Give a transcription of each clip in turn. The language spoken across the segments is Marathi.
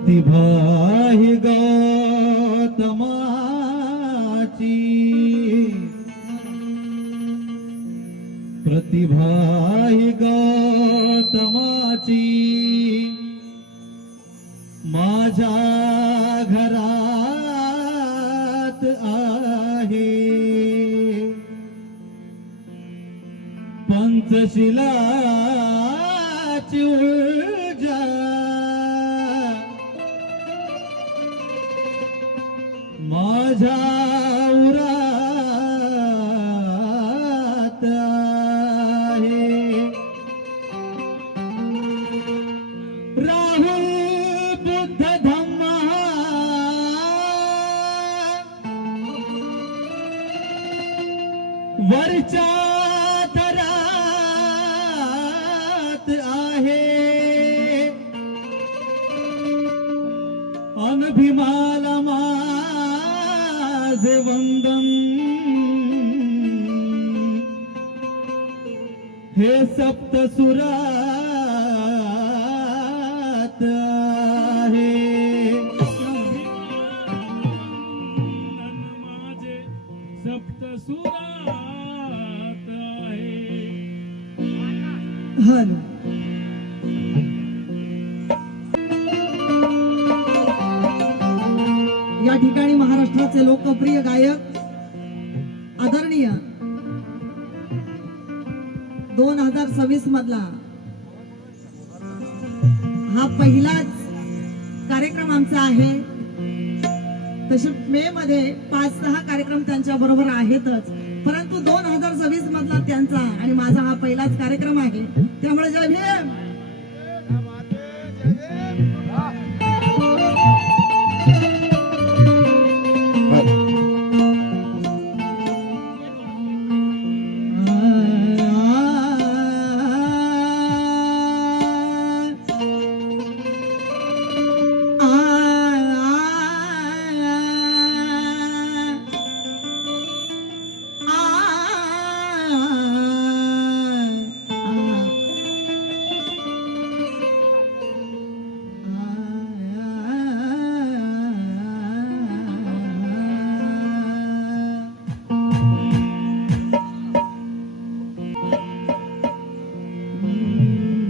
प्रतिभा ही गौतमाची प्रतिभा ही गौतमाची माझ्या घरात आहे पंचशिलाची ऊर्जा माझ्या उरात आहे राहुल बुद्ध धम्मा वरच्या थरात आहे अन भीमाला माझे वंदन हे सप्तसुरात आहे माझे सप्तसुरात आहे हॅलो या ठिकाणी महाराष्ट्राचे लोकप्रिय गायक आदरणीय 2026 मधला हा पहिलाच कार्यक्रम आमचा आहे तसे मे मध्ये 5-6 कार्यक्रम त्यांच्या बरोबर आहेतच परंतु 2026 मधला त्यांचा आणि माझा हा पहिलाच कार्यक्रम आहे त्यामुळे जय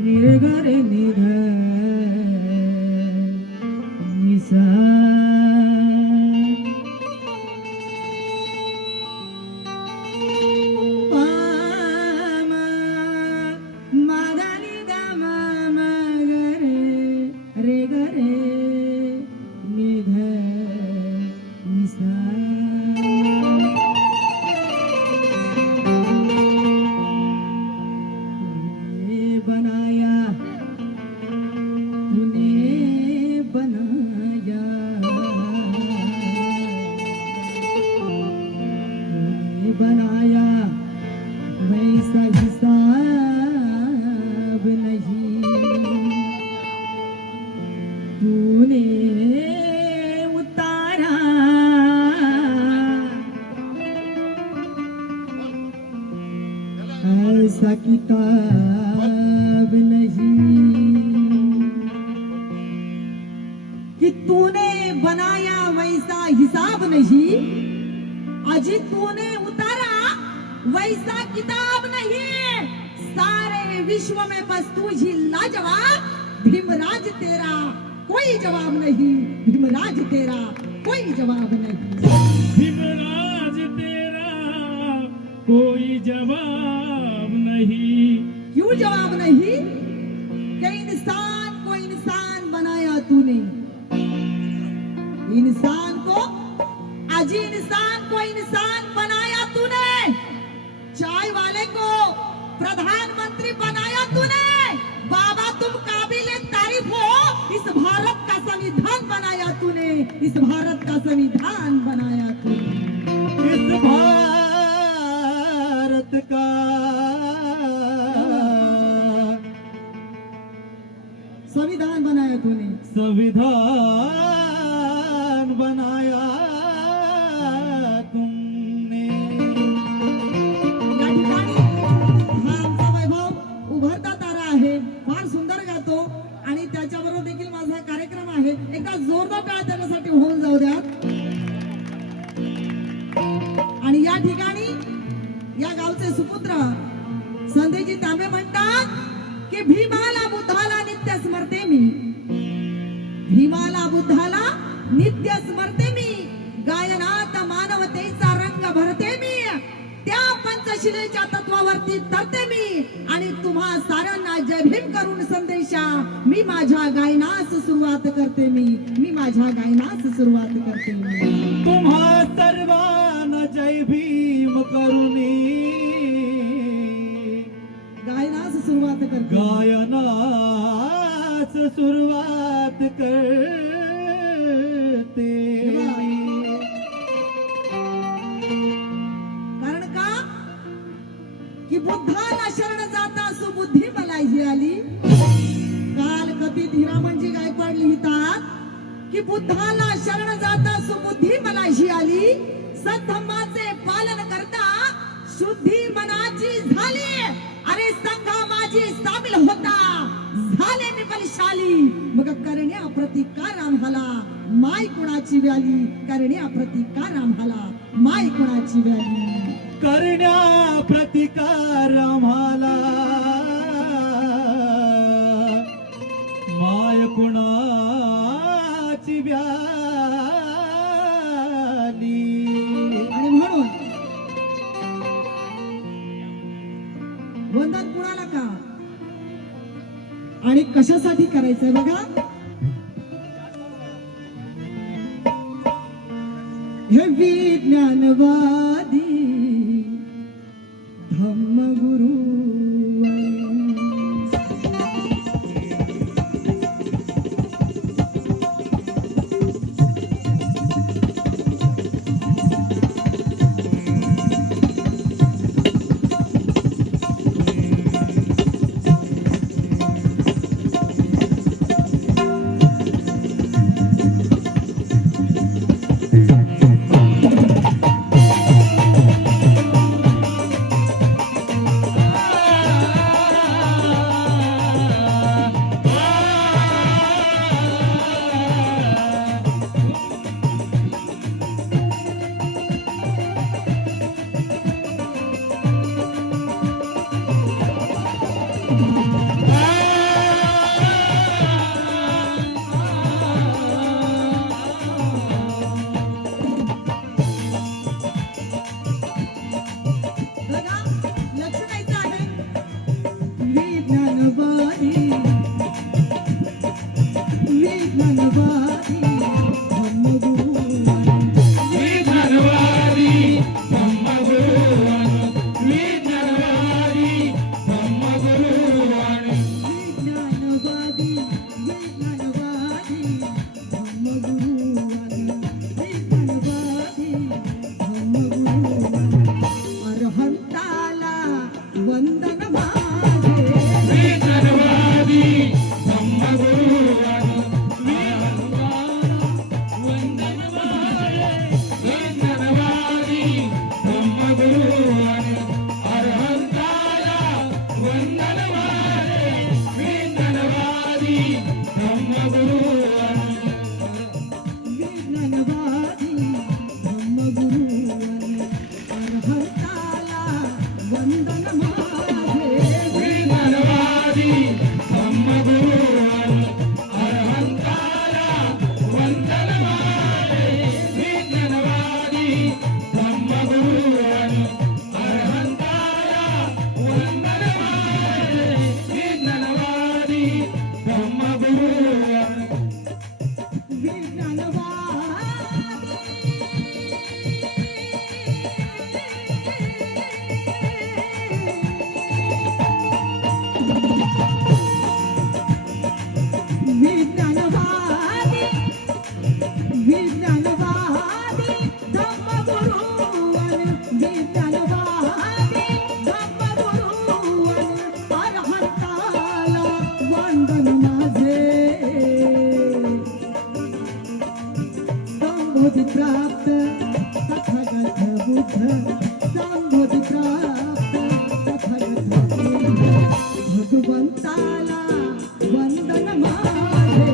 भीम रे निध निसा मगरी द मगरे रे गरे निध निसा बनाया तूने बनाया तूने बनाया वैसा हिसाब नहीं तूने उतारा ऐसा किताब नहीं कि तूने बनाया वैसा हिसाब नहीं अजी तूने उतारा वैसा किताब नहीं सारे विश्व में बस तू ही लाजवाब भीमराज तेरा कोई जवाब नहीं भीमराज तेरा कोई जवाब नहीं भीमराज तेरा कोई जवाब नहीं क्यों जवाब नहीं कि इंसान को इंसान बनाया तूने इंसान को आज इंसान को इंसान बनाया तूने चाय वाले को प्रधानमंत्री बनाया तूने बाबा तुम काबिले तारीफ हो इस भारत का संविधान बनाया तूने इस भारत का संविधान बनाया तूने इस भारत का संविधान बनाया तूने संविधान बनाया तुमने या ठिकाणी हा आमचा वैभव उभरता तारा आहे फार सुंदर गातो आणि त्याच्याबरोबर देखील माझा कार्यक्रम आहे आहे. एकदा जोरदार टाळ्या त्याच्यासाठी होऊन जाऊ द्या. आणि या ठिकाणी या गावचे सुपुत्र संदेजी तांबे म्हणतात की भीमाला बुद्धाला नित्य स्मरते मी, भीमाला बुद्धाला नित्य स्मरते मी, गायनात मानवतेचा रंग भरते मी, त्या पंचशिलेच्या तत्वावरती तरते मी आणि तुम्हा साऱ्यांना जय भीम करून संदेशा मी माझ्या गायनास सुरुवात करते मी माझ्या गायनास सुरुवात करते मी. तुम्हा सर्वांना जय भीम करुनी गायनास सुरुवात करते. गायनास सुरुवात करते. कारण का की बुद्धाला शरण जाता सुबुद्धी मलाही आली. काल कथित हिरामणजी गायकवाड लिहितात की बुद्धाला शरण जाता सुबुद्धी मलाही आली, सद्धम्माचे पालन करता शुद्धी मनाची झाली, अरे संघा माझी सामील होता झाले मी बलशाली, मग करण्या प्रतिकार आम्हाला माय कुणाची व्याली, करण्या प्रतिकार आम्हाला माय कुणाची व्याली, करण्या प्रतिकार आम्हाला माय कुणाची व्याली. आणि म्हणून वंदन कुणाला का आणि कशासाठी करायचंय बघा. हे विज्ञानवादी धम्मगुरु भगवंताला वंदन माझे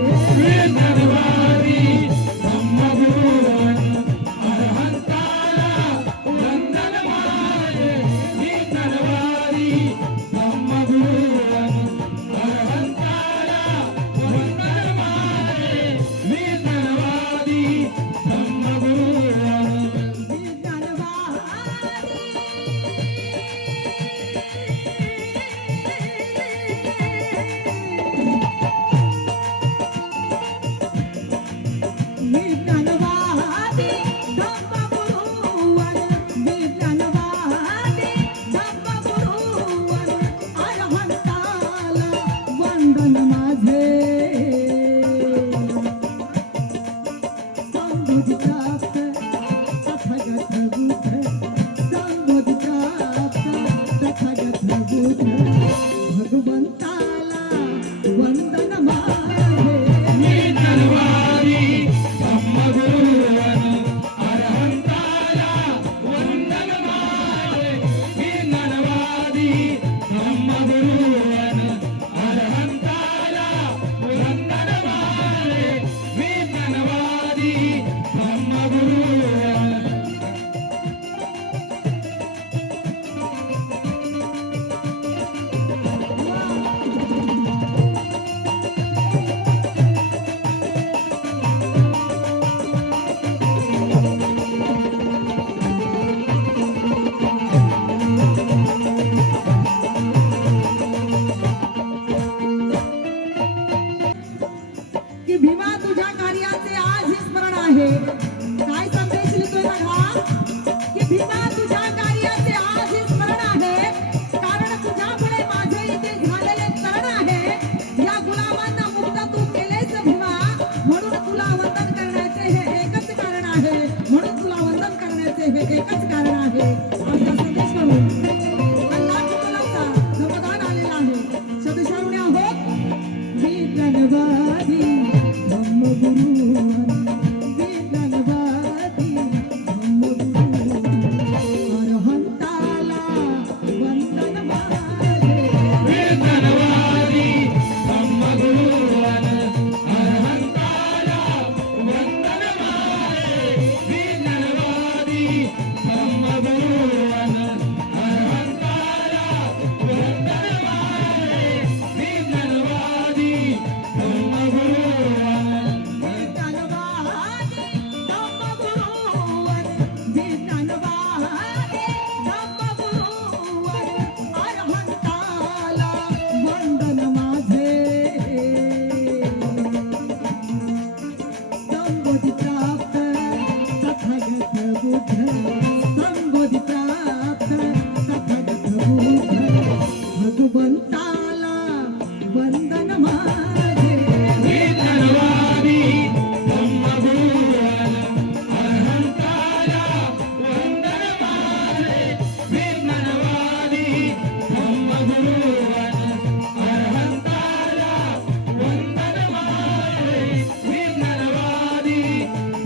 की भीमा तुझ्या कार्याचे आज हे स्मरण आहे. काय संदेश लिहितोय बघा, की भीमा तुझ्या कार्याचे आज हे स्मरण आहे, कारण तुझ्यामुळे माझे इथे झालेले तरण आहे. या गुलामांना मुक्त तू केलेस भीमा, म्हणून तुला वंदन करण्याचे हे एकच कारण आहे. म्हणून तुला वंदन करण्याचे हे एकच कारण आहे. असा संदेश करून अल्लाह तुलाचा समाधान आलेला आहे. सदशावणे आहोत विज्ञानवादी धम्मगुरू, विज्ञानवादी धम्मगुरू, अरहंताला वंदन माझे. विज्ञानवादी धम्मगुरू अरहंताला वंदन मारे. विज्ञानवादी धम्मगुरू अरहंताला वंदन मारे. विज्ञानवादी धम्मगुरू विज्ञानवादी धम्मगुरूवर, विज्ञानवादी धम्मगुरूवर, अरहंताला वंदन माझे. संबोधी प्राप्त तथागत बुद्ध, संबोधी प्राप्त तथागत बुद्ध, भगवंताला वंदन माझे. विज्ञानवादी धम्मगुरू अरहंताला वंदन मारे. विज्ञानवादी धम्मगुरू अरहंताला वंदन मारे. विज्ञानवादी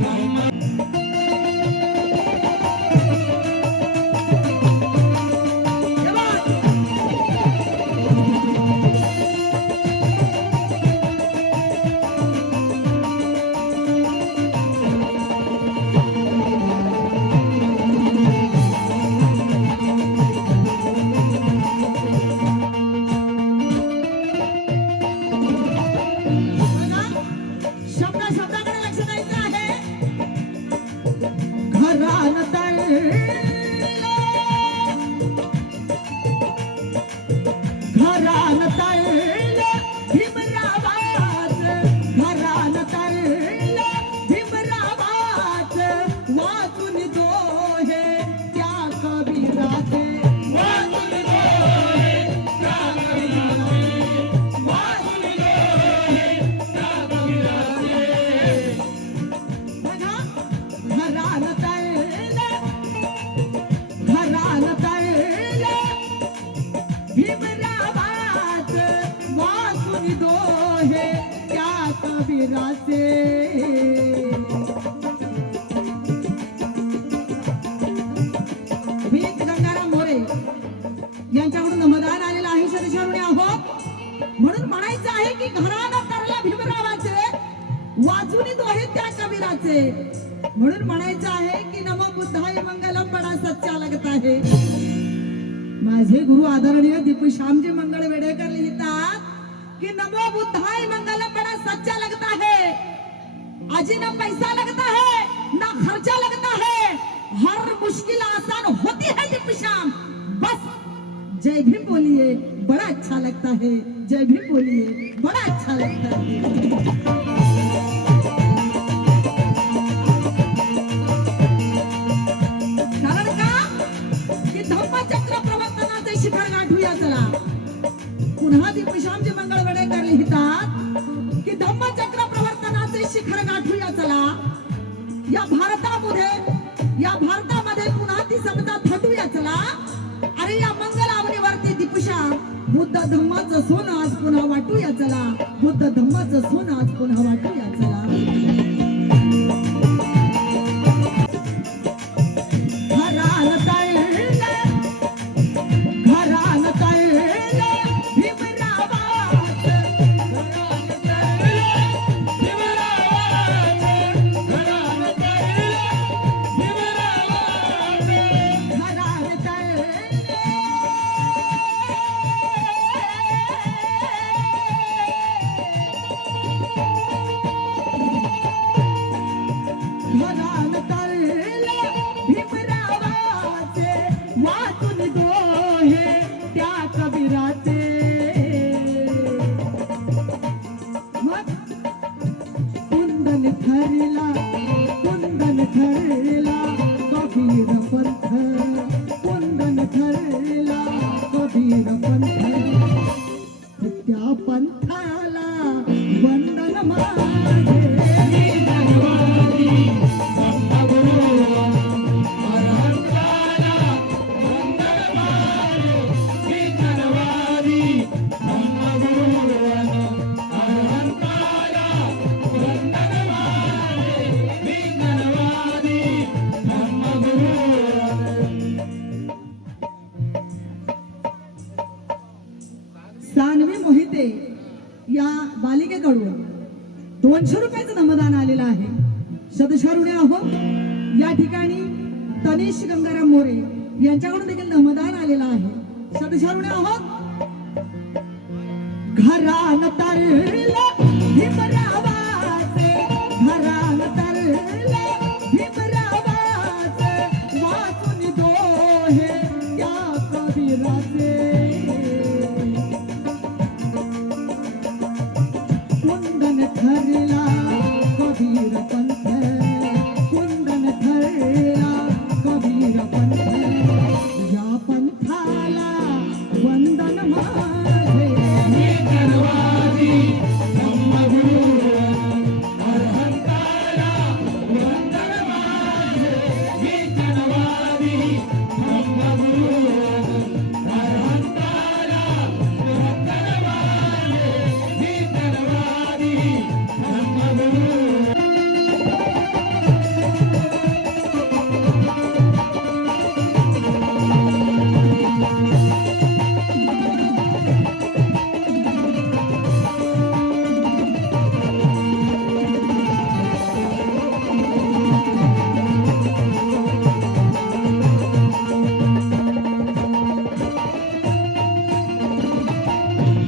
धम्म बघा, शब्दाकडे लक्ष द्यायचं आहे. घरान तळले, घरान तळले भीमरावाच, घरान तळले भीमरावाच, वाचून दोहे त्या कबीराचे. वाचून दोहे त्या कबीराचे. वाचून दोहे त्या कबीराचे. बघा, घरान तळले, घरान तळले भीमरावाच, वाचून दोहे त्या कबीराचे. अभिनेते गंगाराम मोरे यांच्याकडून नमदान आलेलं आहे. शतशरुणे आहोत, म्हणून म्हणायचं आहे की घरानं तरला भीमरावाचे, वाचून दोहे त्या कबीराचे. म्हणून म्हणायचं आहे की नमो बुद्धाय मंगलम बडा सच्चा लगता है. माझे गुरु आदरणीय दीपश्यामजी मंगळ वेडेकर लिहितात की नमो बुद्धाय मंगलम बडा सच्चा लगता है. अजी ना पैसा लगता है ना खर्चा लगता है, हर मुश्किल आसान होती है दीपश्याम. बस जय भीम बोलिए बड़ा अच्छा लगता है, जय भीम बोलिए बड़ा अच्छा लगता है. कारण का की धम्मचक्र प्रवर्तनाचे शिखर गाठूया चला. पुन्हा दीपश्यामजी मंगळ वेडेकर लिहितात की धम्मचक्र प्रवर्तनाचे शिखर गाठूया चला. या भारतामध्ये पुन्हा ती समता थटूया चला. अरे या मंगलावनीवरती दीपश्याम बुद्ध धम्माचं सोनं आज पुन्हा वाटूया चला. बुद्ध धम्माचं सोनं आज पुन्हा वाटूया चला. घरान तळले, घरान तळले भीमरावाच, घरान तळले भीमरावाचे. घरान तळले भीमरावाचे. घरान तळले कुंदन ठरला कबीर पंथ कुंदन ठरला कबीर पंथ त्या पंथाला वंदन माझे सानवी मोहिते या बालिकेकडून 200 रुपयाचं धमदान आलेलं आहे. सदशारुणे आहो. या ठिकाणी तनिष गंगाराम मोरे यांच्याकडून देखील धमदान आलेलं आहे. सदशारुणे आहोत. घरान तरला भीमरावाचे घरान तरला भीमरावाचे वाचून दोहे त्या कबीराचे कुंदन ठरला कबीर पंथ कुंदन ठरला कबीर पंथ या पंथाला वंदन माझे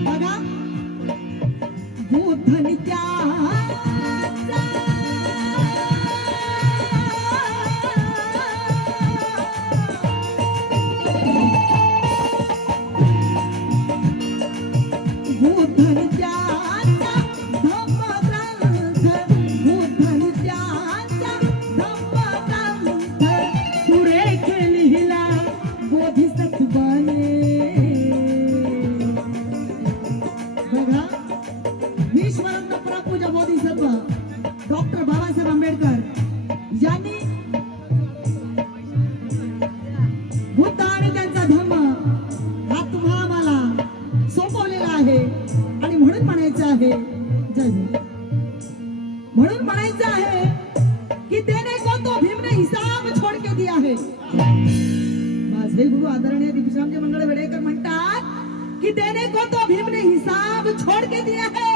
बघा बुद्धन बघा विश्वरत्न प्रपूजा बोधिसत्व डॉक्टर बाबासाहेब आंबेडकर यांनी बुद्ध आणि त्यांचा धर्म हा तुम्हा आम्हाला सोपवलेला आहे आणि म्हणून म्हणायचं आहे जय भीम. म्हणून म्हणायचं आहे की देने को तो भीम ने हिसाब छोड़ के दिया है. माझे गुरु आदरणीय दीपश्यामजी मंगळ वेडेकर म्हणतात कि देने को तो भीम ने हिसाब छोड़ के दिया है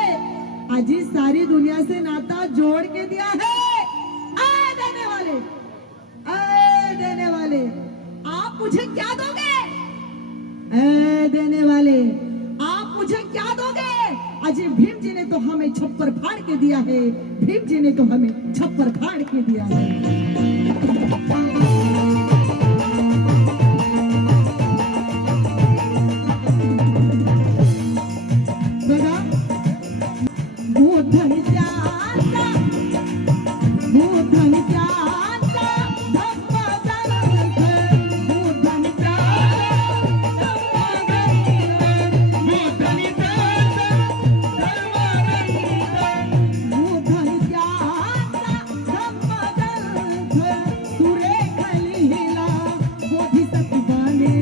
अजी सारी दुनिया से नाता जोड़ के दिया है. आए देने वाले आप मुझे क्या दोगे. ऐ देने वाले आप मुझे क्या दोगे. अजी भीम जी ने तो हमें छप्पर फाड़ के दिया है. भीम जी ने तो हमें छप्पर फाड़ के दिया है. बघा बुद्धन त्याचा धम्मग्रंथ बुद्धन धम्मग्रंथ सुरेख लिहिला बोधिसत्वाने.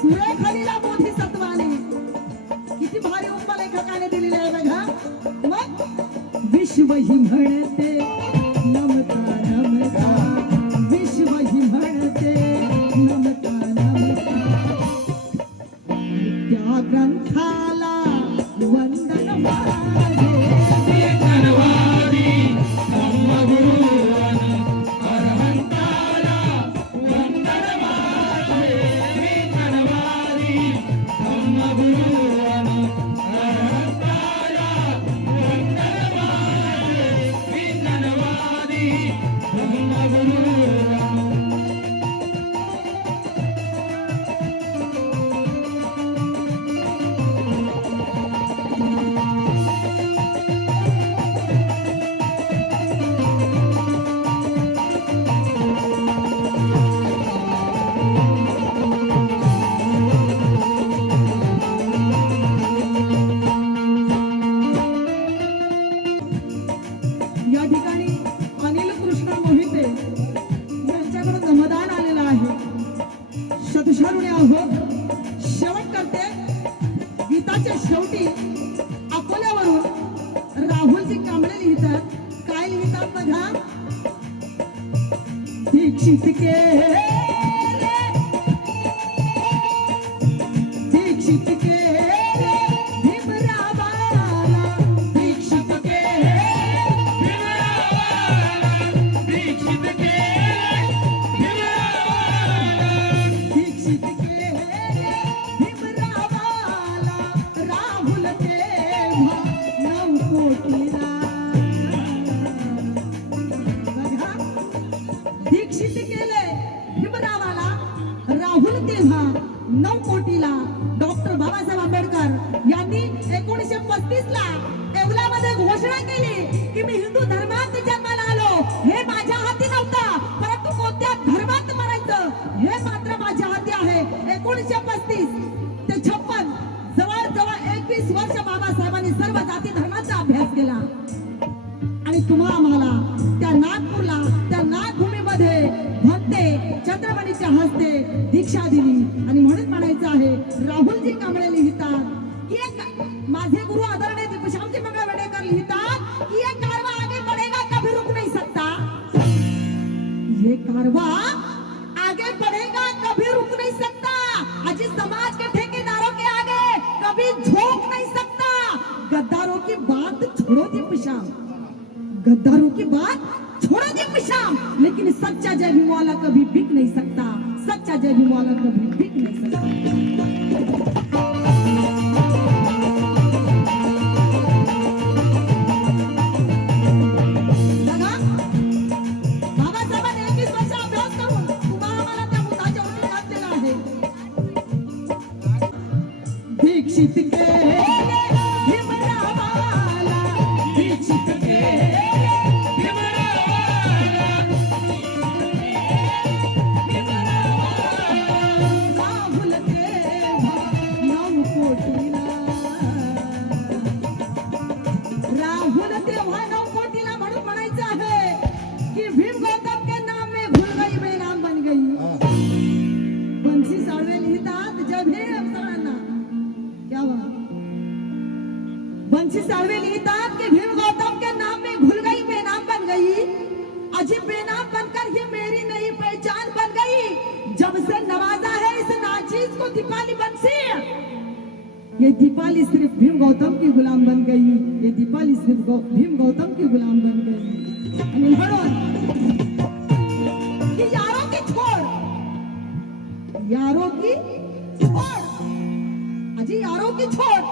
सुरेखलीला बोधिसत्वाने किती भारी उपमा लेखकाने दिलेली आहे बघा. मग विश्व ही म्हणते नमता नमता विश्व ही म्हणते नमता नमता त्या ग्रंथाला वंदन माझे. पुस्तकाच्या शेवटी अकोल्यावरून राहुलजी कांबळे लिहितात. काय लिहितात बघा. दीक्षित केले, दीक्षित केले भीमरावाला, दीक्षित केले दीक्षित केले भीमरावाला, दीक्षित केले भीमरावाला, राहुल तेव्हा 9 कोटीला. बघा, दीक्षित केले भीमरावाला, राहुल तेव्हा 9 कोटीला. डॉक्टर बाबासाहेब आंबेडकर यांनी 1935 ला येवल्यामध्ये घोषणा केली की मी हिंदू धर्मात जन्माला आलो. हे माझ्या हाती नव्हतं, परंतु कोणत्या धर्मात मरायचं हे मात्र माझ्या हाती आहे. 1935 ते 56 जवळजवळ 21 वर्ष बाबासाहेबांनी सर्व जाती धर्माचा अभ्यास केला. आणि तुम्हा आम्हाला त्या नागपूरला, त्या नागभूमीमध्ये भक्ते चंद्रमणीच्या हस्ते दीक्षा दिली. आणि म्हणून म्हणायचं आहे, राहुलजी कांबळे लिहितात की एक माझे गुरु आदरणीय दीपशामजी मंगळ वेडेकर लिहितात की ये कारवा आगे बढ़ेगा कभी रुक नहीं सकता. ये कारवा आगे बढ़ेगा कभी रुक नहीं सकता. आज इस समाज के ठेकेदारों के आगे कभी झुक नहीं सकता. गद्दारों की बात छोड़ो दीपशाम, गद्दारों की बात छोड़ो दीपशाम, लेकिन सच्चा जय भीम वाला कभी बिक नहीं सकता. सच्चा जय भीम वाला कभी बिक नहीं सकता. बघा, बाबासाहेबांनी 21 वर्ष अभ्यास करून तुम्हा आम्हाला त्या मुद्द्याच्या वरती घातलेला आहे. दीक्षित केले भीमरावाला, दीक्षित केले राहुल तेव्हा 9 कोटीला. राहुल तेव्हा 9 कोटीला. म्हणून म्हणायचं आहे की भीम गौतम के नाम में भूल गई बेनाम बन गई. बंसी साळवे लिहितात जय भीम सगळ्यांना. क्या बात. बंसी साळवे लिहितात की भीम गौतम के नाम में भूल गई बेनाम बन गई. अजीब बेनाम बनकर ये मेरी नई पहचान बन गई. जब से नवाजा है इस नाचीज को दीपाली बंसी. ये दीपाली सिर्फ भीम गौतम की गुलाम बन गई. ये दीपाली सिर्फ भीम गौतम की गुलाम बन गई. आणि म्हणून की यारों की छोड़, यारों की छोड़, अजी यारों की छोड़,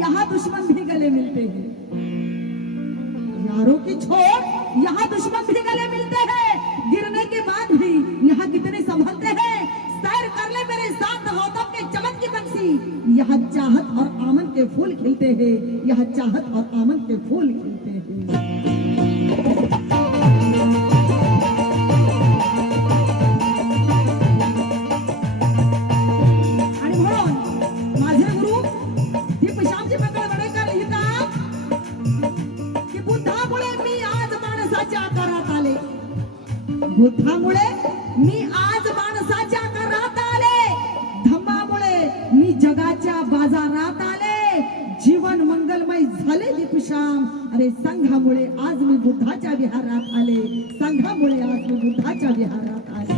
यहाँ दुश्मन भी गले मिलते हैं. यारों की छोड़, यहाँ दुश्मन भी गले मिलते हैं. गिरने के बाद भी यहाँ कितने संभलते हैं. सैर कर ले मेरे साथ गौतम के चमन की बंसी. यहाँ चाहत और आमन के फूल खिलते हैं. यहाँ चाहत और आमन के फूल खिलते हैं. आणि म्हणून माझे गुरु दीपशामजी मंगळ वेडेकर लिहितात की बुद्धामुळे मी आज माणसाच्या आकारात आले. बुद्धामुळे मी आज माणसाच्या आकारात आले. धम्मामुळे मी जगाच्या बाजारात आले. जीवन मंगलमय झाले दीपशाम. अरे संघामुळे आज मी बुद्धाच्या विहारात आले. संघामुळे आज मी बुद्धाच्या विहारात आले.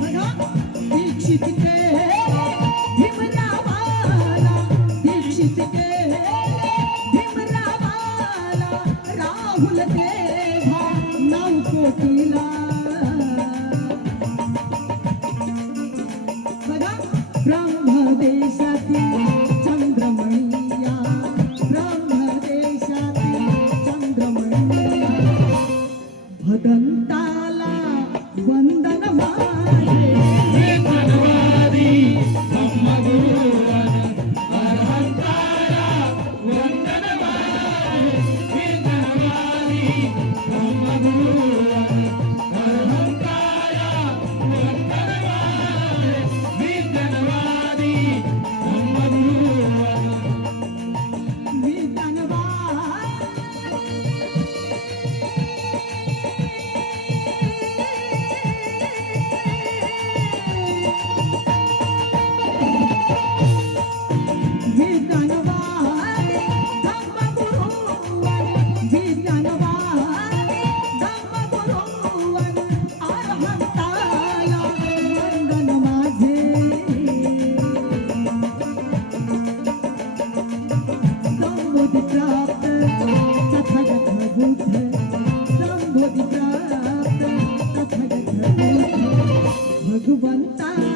बघा, दीक्षित केले भीमरावाला, दीक्षित केले भीमरावाला, राहुल तेव्हा 9 कोटीला. बघा, ब्रह्मदेशातील चंद्रमणिया, ब्रह्मदेशातील चंद्रमणिया, भदंताला वंदन माझे. धन्यवादी धम्मगुरुवन अरहंतारा वंदनवादी. धन्यवादी धम्मगुरुवन अरहंतारा वंदनवादी. धन्यवादी धम्मगुरुवन. मी धन्यवाद भगवंता